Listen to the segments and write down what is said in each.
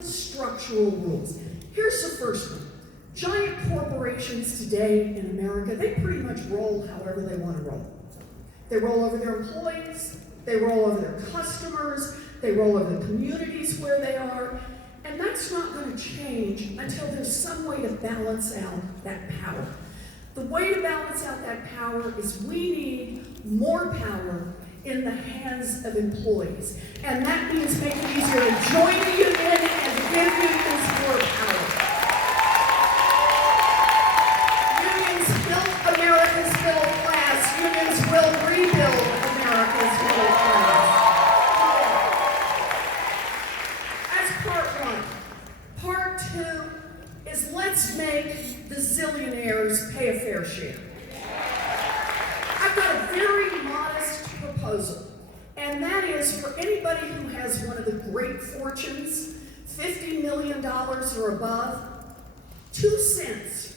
structural rules. Here's the first one. Giant corporations today in America, they pretty much roll however they want to roll. They roll over their employees, they roll over their customers, they roll over the communities where they are, and that's not going to change until there's some way to balance out that power. The way to balance out that power is we need more power in the hands of employees. And that means making it easier to join the union and to give unions more power. Unions built America's middle class. Unions will rebuild America's middle class. That's part one. Part two is let's make the zillionaires pay a fair share. I've got a very modest proposal, and that is for anybody who has one of the great fortunes, $50 million or above, 2 cents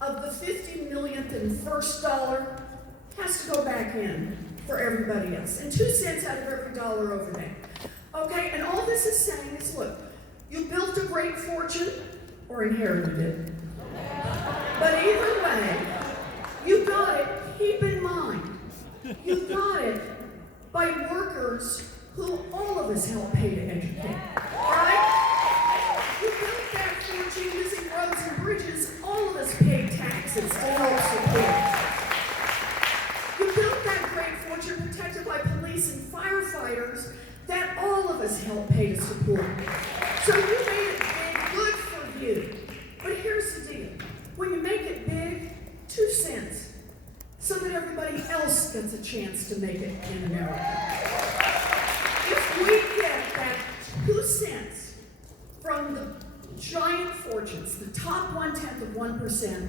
of the 50 millionth and first dollar has to go back in for everybody else, and 2 cents out of every dollar over there. Okay, and all this is saying is, look, you built a great fortune or inherited it. But either way, you got it, keep in mind, you got it by workers who all of us help pay to educate, right? You built that fortune using roads and bridges, all of us pay taxes to help support. You built that great fortune protected by police and firefighters that all of us help pay to support. So you made it big, good for you. But here's the deal. When you make it big, 2 cents, so that everybody else gets a chance to make it in America. If we get that 2 cents from the giant fortunes, the top 1/10%,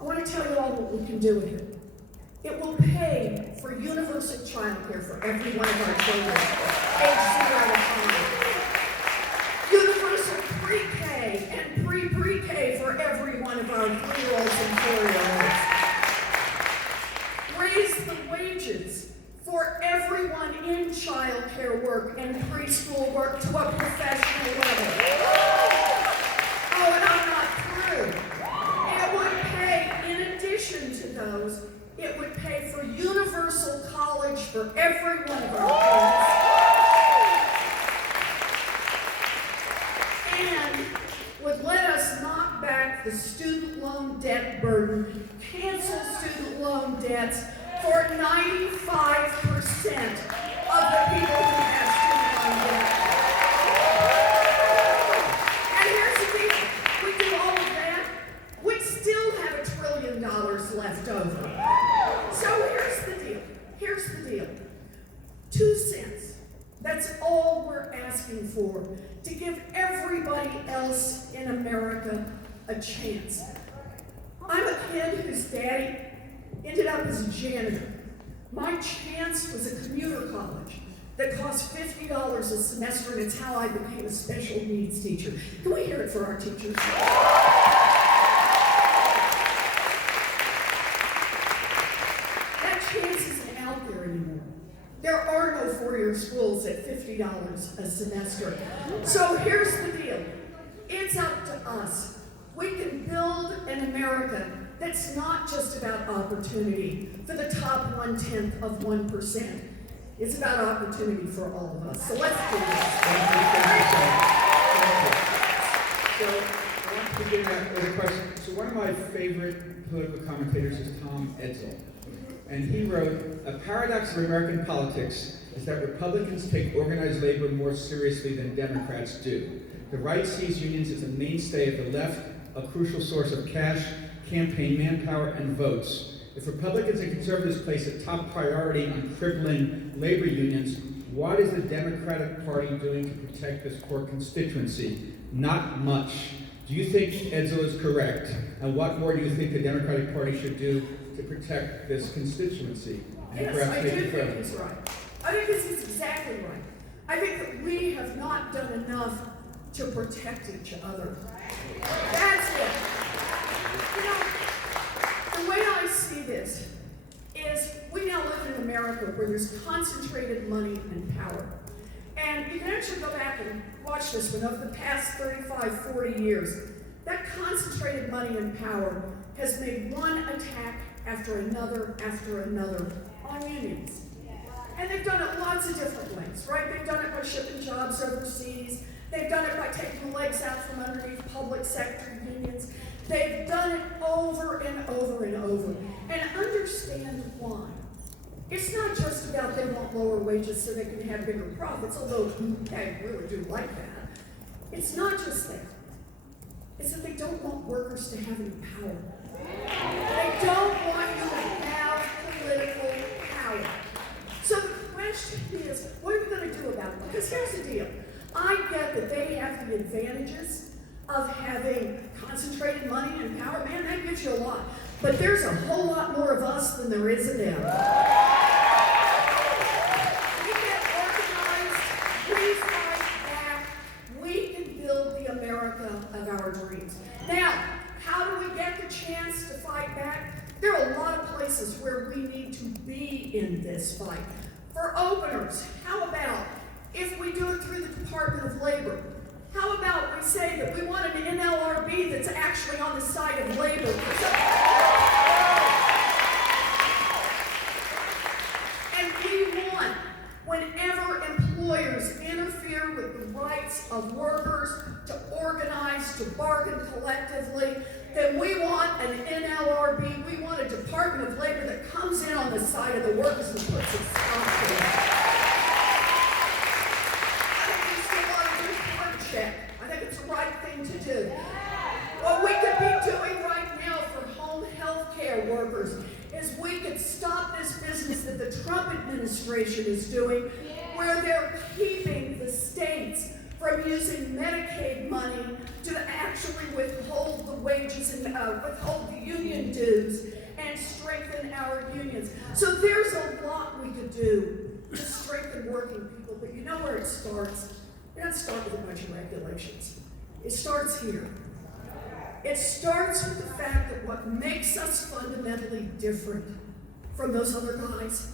I want to tell you all what we can do with it. It will pay for universal child care for every one of our children, age 0 to 5. Universal pre-K and pre-pre-K for every one of our 3-year-olds and 4-year-olds. Raise the wages for everyone in child care work and preschool work to a professional level. Oh, and I'm not through. It would pay, in addition to those, it would pay for universal college for every one of our kids. And would let us knock back the student loan debt burden, cancel student loan debts for 95% of the people who have student loan debt. And here's the deal. We do all of that, we'd still have $1 trillion left over. So here's the deal. Here's the deal. 2 cents. That's all we're asking for, to give everybody else in America a chance. I'm a kid whose daddy ended up as a janitor. My chance was a commuter college that cost $50 a semester, and it's how I became a special needs teacher. Can we hear it for our teachers? That chance isn't out there anymore. There are no 4-year schools at $50 a semester. So here's the deal. It's up to us. We can build an America that's not just about opportunity for the top 1/10%. It's about opportunity for all of us. So let's do this. So I want to begin with a question. So one of my favorite political commentators is Tom Edsall. And he wrote, "A paradox of American politics is that Republicans take organized labor more seriously than Democrats do. The right sees unions as a mainstay of the left, a crucial source of cash, campaign manpower, and votes. If Republicans and conservatives place a top priority on crippling labor unions, what is the Democratic Party doing to protect this core constituency? Not much. Do you think Edsall is correct? And what more do you think the Democratic Party should do to protect this constituency?" Yes, I do think he's right. I think this is exactly right. I think that we have not done enough to protect each other. That's it. You know, the way I see this is we now live in America where there's concentrated money and power. And you can actually go back and watch this one, over the past 35, 40 years, that concentrated money and power has made one attack after another on unions. And they've done it lots of different ways, right? They've done it by shipping jobs overseas. They've done it by taking the legs out from underneath public sector unions. They've done it over and over and over. And understand why. It's not just about they want lower wages so they can have bigger profits, although I really do like that. It's not just that. It's that they don't want workers to have any power. They don't want you to have political power. So the question is, what are we going to do about it? Because here's the deal. I get that they have the advantages of having concentrated money and power. Man, that gives you a lot. But there's a whole lot more of us than there is of them. We get organized, we fight back, we can build the America of our dreams. Now, how do we get the chance to fight back? There are a lot of places where we need to be in this fight. For openers, how about if we do it through the Department of Labor? How about we say that we want an NLRB that's actually on the side of labor? And we want, whenever employers interfere with the rights of workers to organize, to bargain collectively, then we want an NLRB, we want a Department of Labor that comes in on the side of the workers and puts a stop to it. I think it's the right thing to do. What we could be doing right now for home health care workers is we could stop this business that the Trump administration is doing, where they're keeping the states from using Medicaid money to actually withhold the wages and withhold the union dues and strengthen our unions. So there's a lot we could do to strengthen working people, but you know where it starts? It doesn't start with a bunch of regulations. It starts here. It starts with the fact that what makes us fundamentally different from those other guys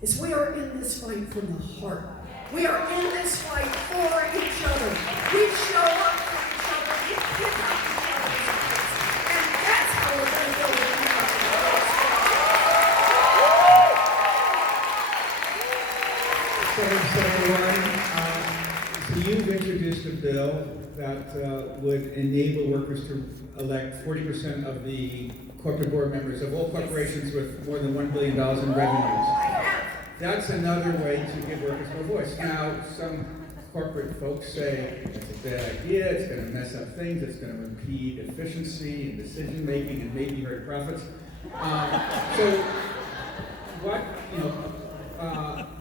is we are in this fight from the heart. We are in this fight for each other. We show up for each other. We pick up each other's fights. And that's how we're going to build So you've introduced a bill that would enable workers to elect 40% of the corporate board members of all corporations with more than $1 billion in revenues. That's another way to give workers more voice. Now, some corporate folks say that's a bad idea, it's going to mess up things, it's going to impede efficiency and decision making and maybe hurt profits. So,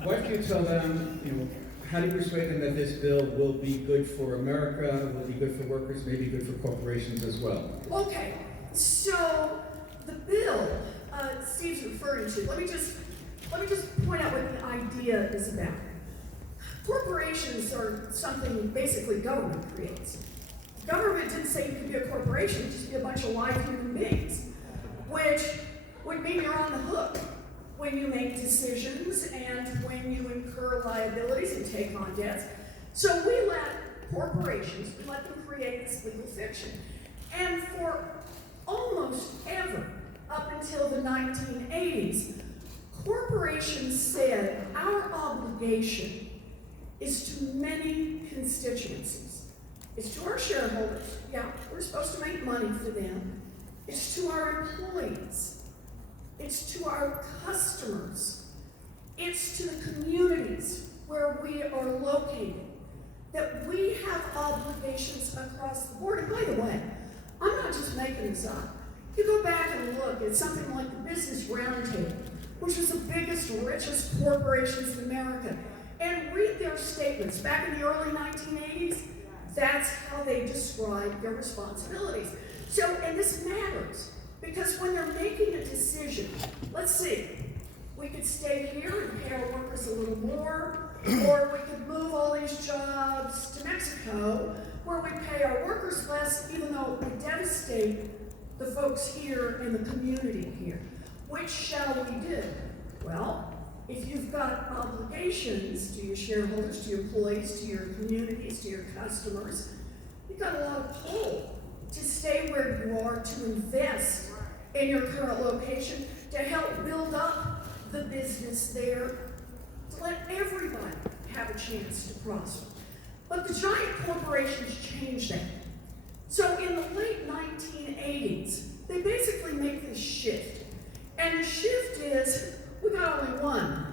what do you tell them? How do you persuade them that this bill will be good for America, will be good for workers, maybe good for corporations as well? Okay, so the bill Steve's referring to, let me just point out what the idea is about. Corporations are something basically government creates. Government didn't say you could be a corporation, it'd just be a bunch of live human beings, which would mean you're on the hook when you make decisions and when you incur liabilities and take on debts. So we let corporations, we let them create this legal fiction. And for almost ever, up until the 1980s, corporations said our obligation is to many constituencies. It's to our shareholders, yeah, we're supposed to make money for them. It's to our employees. It's to our customers. It's to the communities where we are located. That we have obligations across the board. And by the way, I'm not just making this up. You go back and look at something like the Business Roundtable, which was the biggest, richest corporations in America, and read their statements back in the early 1980s. That's how they described their responsibilities. So, and this matters, because when they're making a decision, let's see, we could stay here and pay our workers a little more, or we could move all these jobs to Mexico, where we pay our workers less, even though it would devastate the folks here and the community here. Which shall we do? Well, If you've got obligations to your shareholders, to your employees, to your communities, to your customers, you've got a lot of pull to stay where you are, to invest in your current location, to help build up the business there, to let everybody have a chance to prosper. But the giant corporations changed that. So in the late 1980s, they basically make this shift. And the shift is, we got only one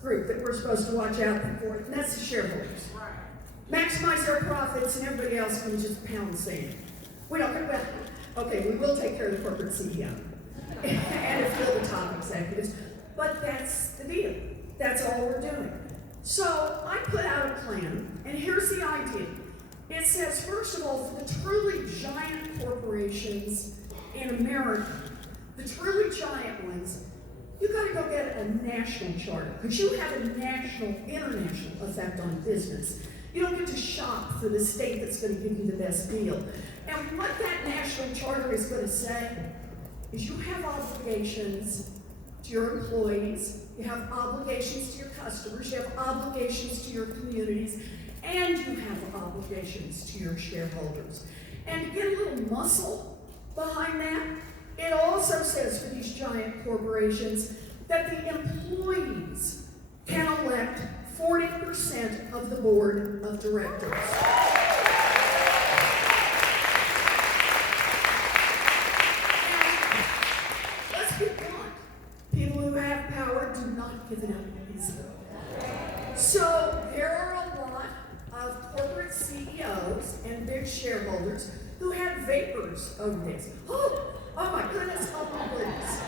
group that we're supposed to watch out for, and that's the shareholders. Maximize their profits, and everybody else can just pound sand. We don't care about, okay, we will take care of the corporate CEO and a few of the top executives, but that's the deal. That's all we're doing. So I put out a plan, and here's the idea. It says, first of all, for the truly giant corporations in America, the truly giant ones, you've got to go get a national charter, because you have a national, international effect on business. You don't get to shop for the state that's going to give you the best deal. And what that national charter is going to say is you have obligations to your employees, you have obligations to your customers, you have obligations to your communities, and you have obligations to your shareholders. And to get a little muscle behind that, it also says for these giant corporations that the employees can elect 40% of the board of directors. And let's be blunt. People who have power do not give it up easily. So there are a lot of corporate CEOs and big shareholders who have vapors over this. Oh my goodness, oh my goodness.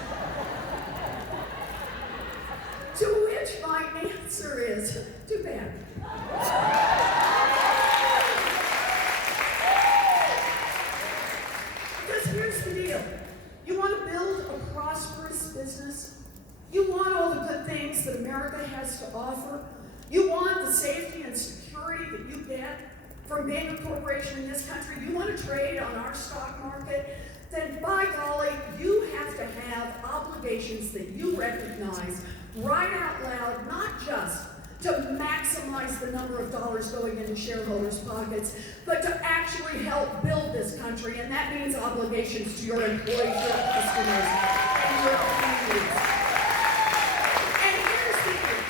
To which my answer is, too bad. Because here's the deal. You want to build a prosperous business? You want all the good things that America has to offer? You want the safety and security that you get from being a corporation in this country? You want to trade on our stock market? Then by golly, you have to have obligations that you recognize right out loud, not just to maximize the number of dollars going into shareholders' pockets, but to actually help build this country. And that means obligations to your employees, your customers, and your communities. And here's the thing.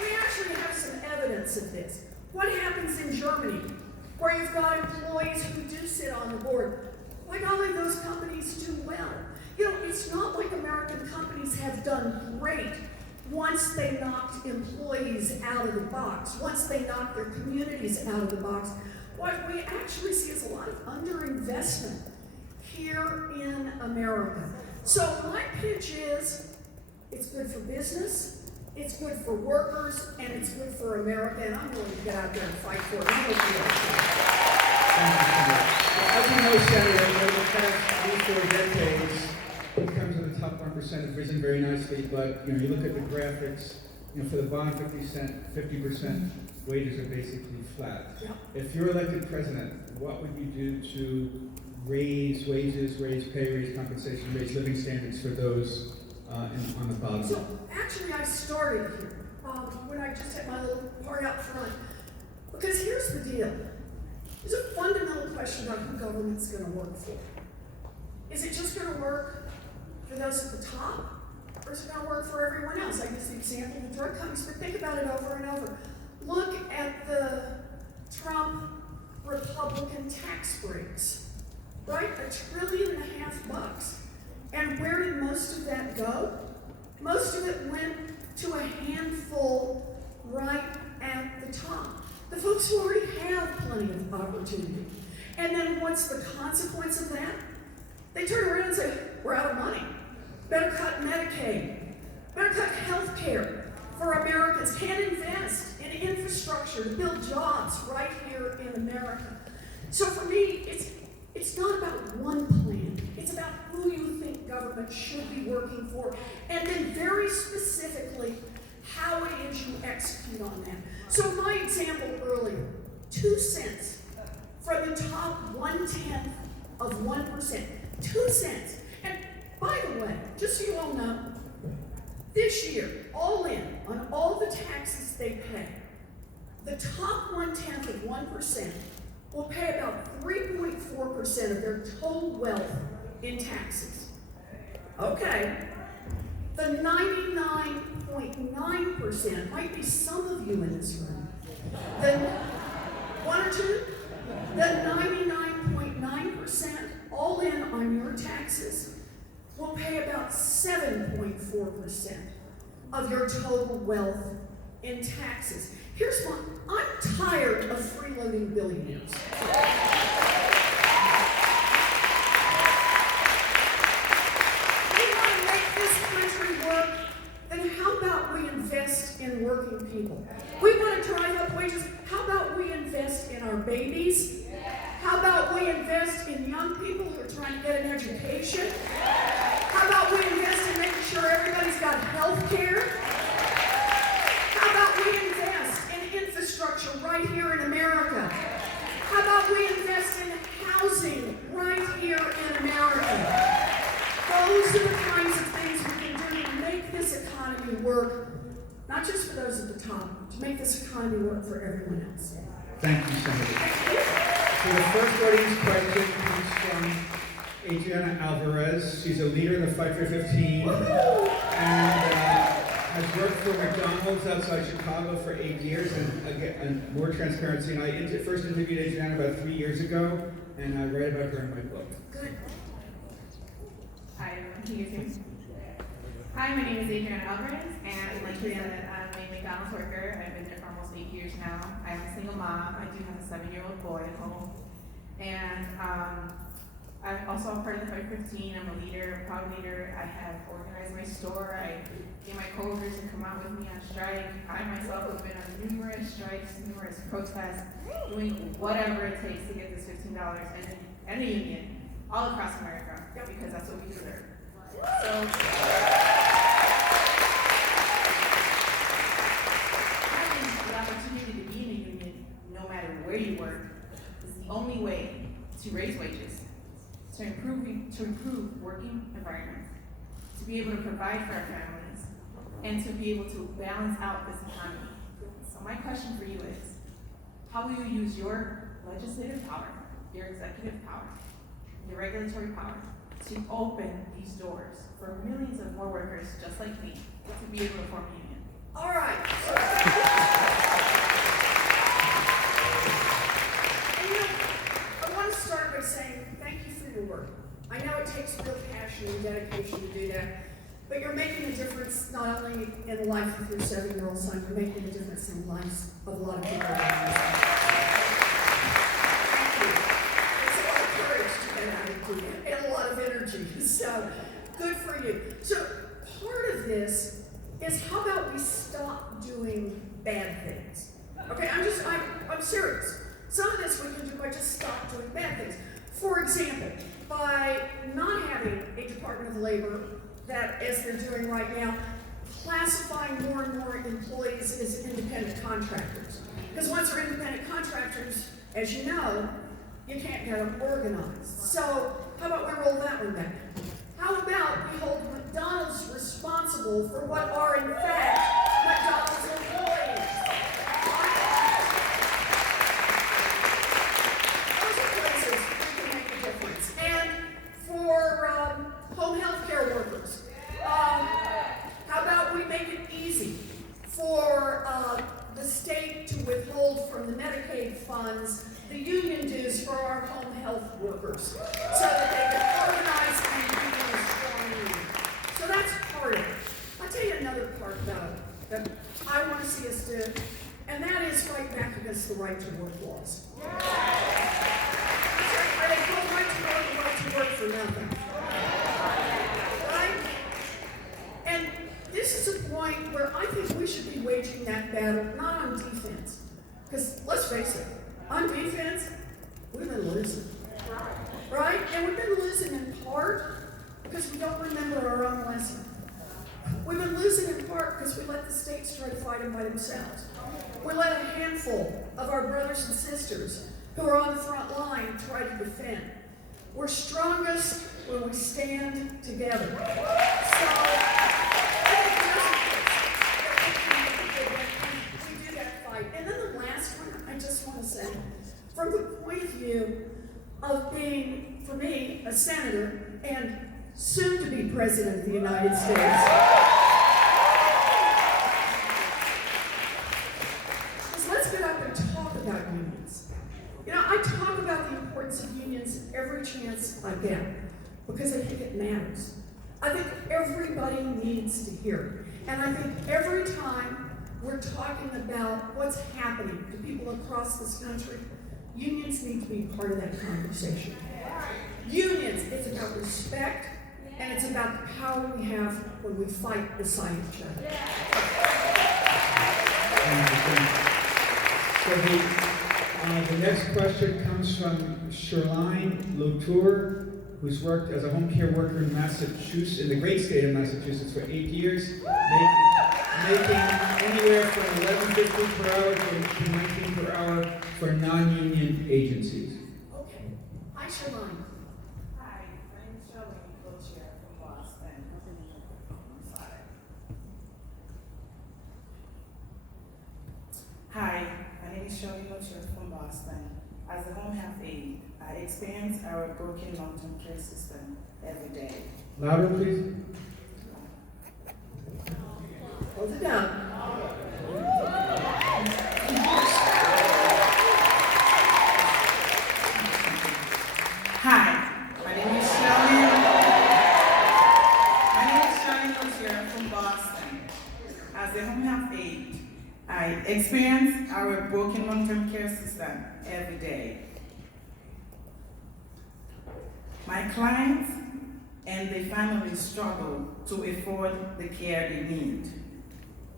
We actually have some evidence of this. What happens in Germany, where you've got employees who do sit on the board? By golly, those companies do well. You know, it's not like American companies have done great once they knocked employees out of the box, once they knocked their communities out of the box. What we actually see is a lot of underinvestment here in America. So my pitch is, it's good for business, it's good for workers, and it's good for America, and I'm willing to get out there and fight for it. As you know, Senator, over the past 3 or 4 decades, incomes in the top 1% have risen very nicely, but you look at the graphics, for the bottom 50%, wages are basically flat. Yeah. If you're elected president, what would you do to raise wages, raise pay, raise compensation, raise living standards for those on the bottom? So actually I started here, when I just had my little part out front, because here's the deal. There's a fundamental question about who government's going to work for. Is it just going to work for those at the top, or is it going to work for everyone else? I use the example of the drug companies, but think about it over and over. Look at the Trump Republican tax breaks, right? $1.5 trillion. And where did most of that go? Most of it went to a handful right at the top. The folks who already have plenty of opportunity. And then what's the consequence of that? They turn around and say, we're out of money. Better cut Medicaid. Better cut health care for Americans. Can't invest in infrastructure to build jobs right here in America. So for me, it's not about one plan. It's about who you think government should be working for. And then very specifically, how it is you execute on that. So my example earlier, 2 cents from the top 1/10 of 1%. 2 cents. And by the way, just so you all know, This year, all in, on all the taxes they pay, the top 1/10 of 1% will pay about 3.4% of their total wealth in taxes. Okay, the 99.9% might be some of you in this room. The one or two? The 99.9% all in on your taxes will pay about 7.4% of your total wealth in taxes. Here's one. I'm tired of freeloading billionaires. We want to make this country work, then how about we invest in working people? We want to drive up wages. How about we invest in our babies? How about we invest in young people who are trying to get an education? How about we invest in making sure everybody's got health care? How about we invest in infrastructure right here in America? How about we invest in housing right here in America? Those are the kinds of things we can do to make this economy work, not just for those at the top, to make this economy work for everyone else. Thank you, Senator. So the first audience question comes from Adriana Alvarez. She's a leader in the Fight for 15 and has worked for McDonald's outside Chicago for 8 years. And more transparency, and I first interviewed Adriana about 3 years ago, and I read about her in my book. Good. Hi, can you hear me? Hi, my name is Adriana Alvarez, and like you said, I'm a McDonald's worker. I've been there for almost 8 years now. I'm a single mom. I do have a 7-year-old boy at home. And I'm also a part of the Fight 15. I'm a leader, a proud leader. I have organized my store. I get my coworkers to come out with me on strike. I myself have been on numerous strikes, numerous protests, doing whatever it takes to get this $15 and a union all across America, because that's what we deserve. So, having the opportunity to be in a union, no matter where you work, is the only way to raise wages, to improve working environments, to be able to provide for our families, and to be able to balance out this economy. So my question for you is, how will you use your legislative power, your executive power, your regulatory power, to open these doors for millions of more workers just like me to be able to form a union? All right. And I want to start by saying thank you for your work. I know it takes real passion and dedication to do that, but you're making a difference not only in the life of your 7-year-old son, you're making a difference in the lives of a lot of people around us. Thank you. It's a lot of courage to get out and do that, and a lot of energy. So good for you. So part of this is how about we stop doing bad things? Okay, I'm serious. Some of this we can do by just stop doing bad things. For example, by not having a Department of Labor that, as they're doing right now, classifying more and more employees as independent contractors. Because once they're independent contractors, as you know, you can't get them organized. So how about we roll that one back? How about we hold McDonald's responsible for what are in fact McDonald's employees? Those are places we can make a difference. And for home health care workers, how about we make it easy for the state to withhold from the Medicaid funds the union dues for our home health workers so that they can organize and be in a strong union. So that's part of it. I'll tell you another part, though, that I want to see us do, and that is fight back against the right to work laws. That's right. Are they called right to work or right to work for nothing? Right? And this is a point where I think we should be waging that battle, not on defense. Because let's face it, on defense, we've been losing. Right? And we've been losing in part because we don't remember our own lesson. We've been losing in part because we let the states try to fight them by themselves. We let a handful of our brothers and sisters who are on the front line try to defend. We're strongest when we stand together. So, we do that fight. And then the last one, I just want to say, from the point of view of being, for me, a senator and soon to be president of the United States, is let's get up and talk about unions. You know, I talk about the importance of unions every chance I get because I think it matters. I think everybody needs to hear it. And I think every time we're talking about what's happening to people across this country, unions need to be part of that conversation. Unions, it's about respect, and it's about the power we have when we fight beside each other. So the next question comes from Sherline Lautour, who's worked as a home care worker in Massachusetts, in the great state of Massachusetts for 8 years, making anywhere from $11.50 per hour to $19 per hour for non-union agencies. Okay. Hi, Sherline. Hi, my name is Charlene, co-chair from Boston. I'm sorry. Hi, my name is Charlene co-chair from Boston. As a home health aide, I experience our broken long-term care system every day. Louder, please. Hold it down. Hi, my name is Charlene. My name is Charlene co-chair from Boston. As a home health aide, I experience our broken long-term care system every day. My clients and their families struggle to afford the care they need.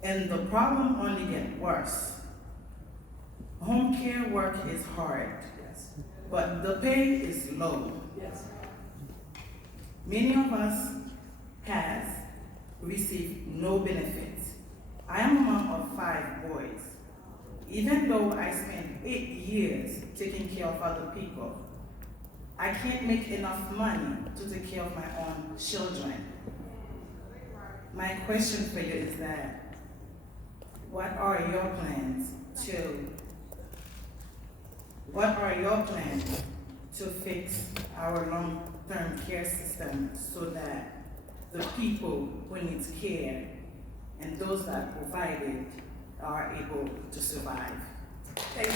And the problem only gets worse. Home care work is hard, but the pay is low. Yes. Many of us has received no benefits. I am a mom of 5 boys. Even though I spent 8 years taking care of other people, I can't make enough money to take care of my own children. My question for you is that, what are your plans to fix our long-term care system so that the people who need care and those that provide it are able to survive? Thank you.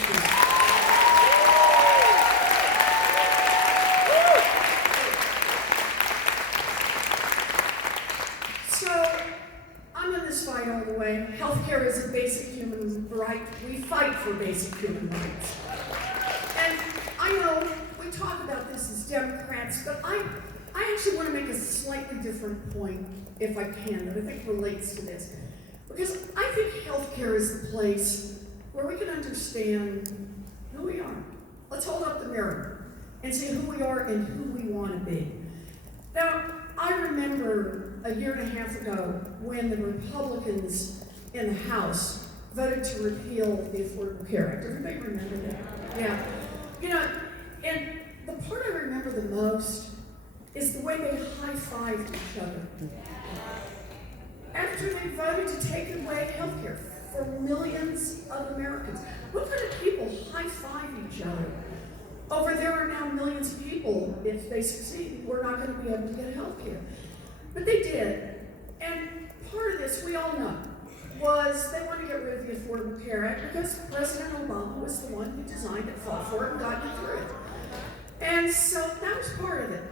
So, I'm in this fight all the way. Healthcare is a basic human right. We fight for basic human rights. And I know we talk about this as Democrats, but I actually want to make a slightly different point, if I can, that I think relates to this. Because I think healthcare is the place where we can understand who we are. Let's hold up the mirror and see who we are and who we want to be. Now, I remember a year and a half ago when the Republicans in the House voted to repeal the Affordable Care Act. Everybody remember that? Yeah. You know, and the part I remember the most is the way they high-fived each other. After they voted to take away health care for millions of Americans. What kind of people high-five each other over there are now millions of people, if they succeed, we're not going to be able to get health care. But they did. And part of this, we all know, was they wanted to get rid of the Affordable Care Act because President Obama was the one who designed it, fought for it, and got it through it. And so that was part of it.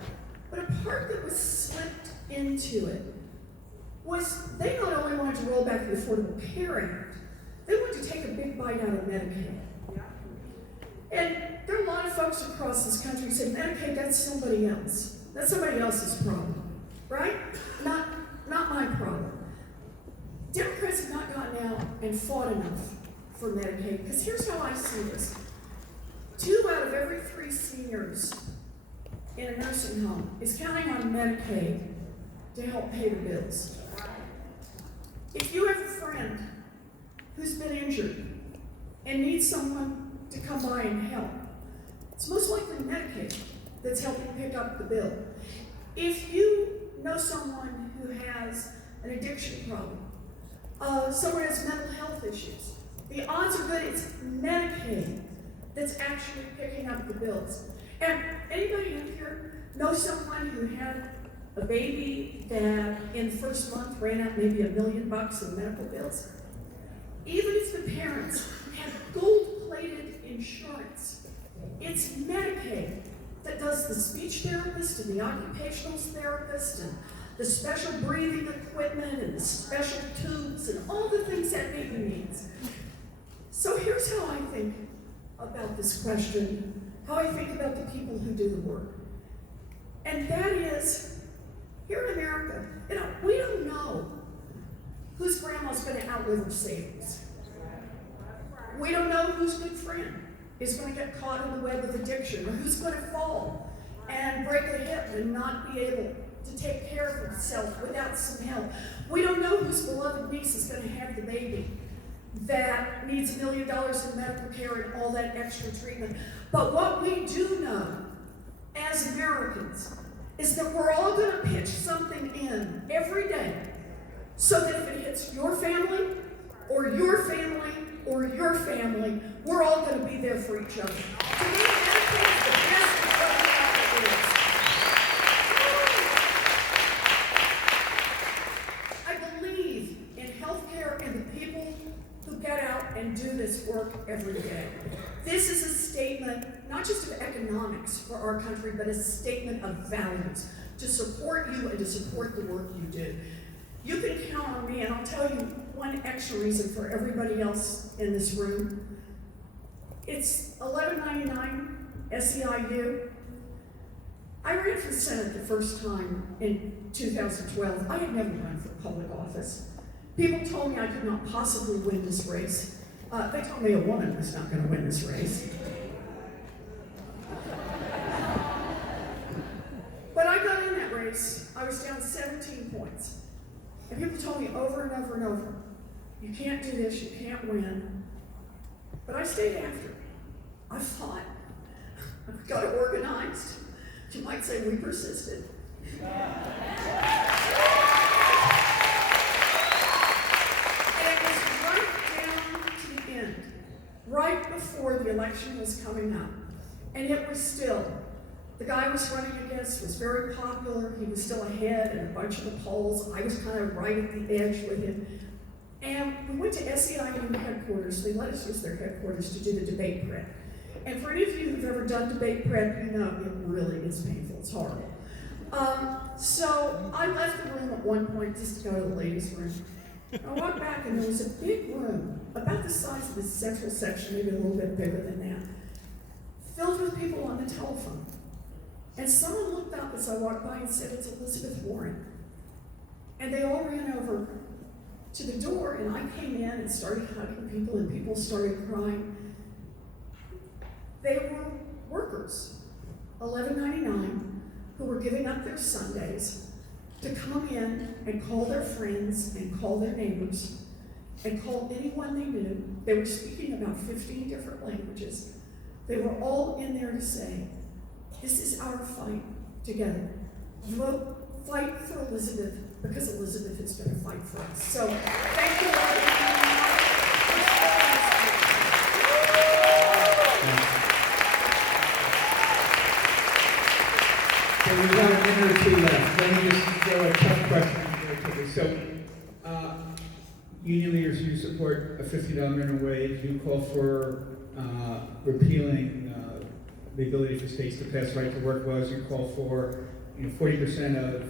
But a part that was slipped into it was they not only wanted to roll back the Affordable Care Act, they wanted to take a big bite out of Medicaid. And there are a lot of folks across this country who say, Medicaid, that's somebody else. That's somebody else's problem, right? Not my problem. Democrats have not gotten out and fought enough for Medicaid, because here's how I see this. 2 out of every 3 seniors in a nursing home is counting on Medicaid to help pay the bills. If you have a friend who's been injured and needs someone to come by and help, it's most likely Medicaid that's helping pick up the bill. If you know someone who has an addiction problem, someone who has mental health issues, the odds are good it's Medicaid that's actually picking up the bills. And anybody in here know someone who had a baby that in the first month ran out maybe $1 million in medical bills? Even if the parents had gold-plated insurance, it's Medicaid that does the speech therapist and the occupational therapist and the special breathing equipment and the special tubes and all the things that baby needs. So here's how I think about this question, how I think about the people who do the work. And that is, here in America, we don't know whose grandma's going to outlive her savings. We don't know whose good friend is going to get caught in the web of addiction, or who's going to fall and break a hip and not be able to take care of himself without some help. We don't know whose beloved niece is going to have the baby that needs $1 million in medical care and all that extra treatment. But what we do know as Americans is that we're all going to pitch something in every day so that if it hits your family or your family or your family, we're all going to be there for each other. To me, Medicaid is the best of what I believe in healthcare and the people who get out and do this work every day. This is a statement, not just of economics for our country, but a statement of values to support you and to support the work you do. You can count on me, and I'll tell you one extra reason for everybody else in this room. It's $11.99 SEIU. I ran for Senate the first time in 2012. I had never run for public office. People told me I could not possibly win this race. They told me a woman was not going to win this race. But I got in that race. I was down 17 points. And people told me over and over and over, you can't do this, you can't win. But I stayed after. I fought. I got organized. You might say we persisted. And it was right down to the end, right before the election was coming up. And it was still, the guy I was running against was very popular. He was still ahead in a bunch of the polls. I was kind of right at the edge with him. And we went to SEIU headquarters. They let us use their headquarters to do the debate prep. And for any of you who've ever done debate prep, you know it really is painful. It's horrible. So I left the room at one point just to go to the ladies' room. I walked back and there was a big room, about the size of the central section, maybe a little bit bigger than that, filled with people on the telephone. And someone looked up as I walked by and said, "It's Elizabeth Warren." And they all ran over to the door, and I came in and started hugging people, and people started crying. They were workers, $11.99, who were giving up their Sundays to come in and call their friends and call their neighbors and call anyone they knew. They were speaking about 15 different languages. They were all in there to say, this is our fight together. Vote, fight for Elizabeth, because Elizabeth has been a fight for us. So, thank you all. So we've got a minute or two left. Let me just throw a tough question very quickly. So, union leaders, you support a $50 minimum wage. You call for repealing the ability for states to pass right-to-work laws. You call for 40% of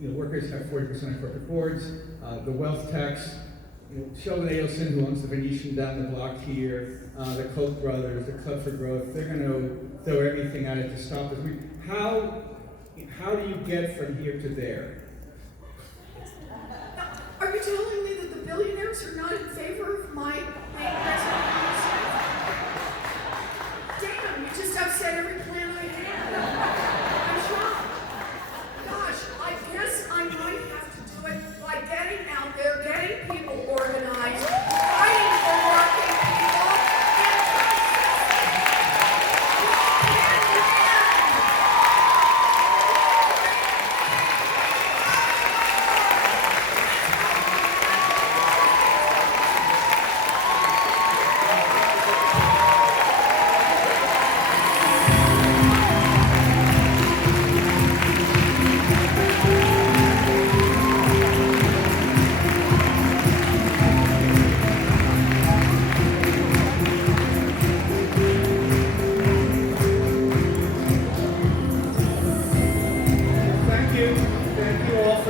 workers have 40% of corporate boards. The wealth tax. Sheldon Adelson, who owns the Venetian down the block here, the Koch brothers, the Club for Growth, they're going to throw everything at it to stop us. How do you get from here to there? Are you telling me that the billionaires are not in favor of my being president? Damn, you just upset every plan I had. I'm shocked. Gosh, I guess I might have to do it by getting out there, getting people organized, fighting for working people, and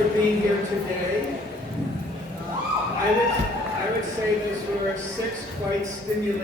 for being here today. I would say those were 6 quite stimulating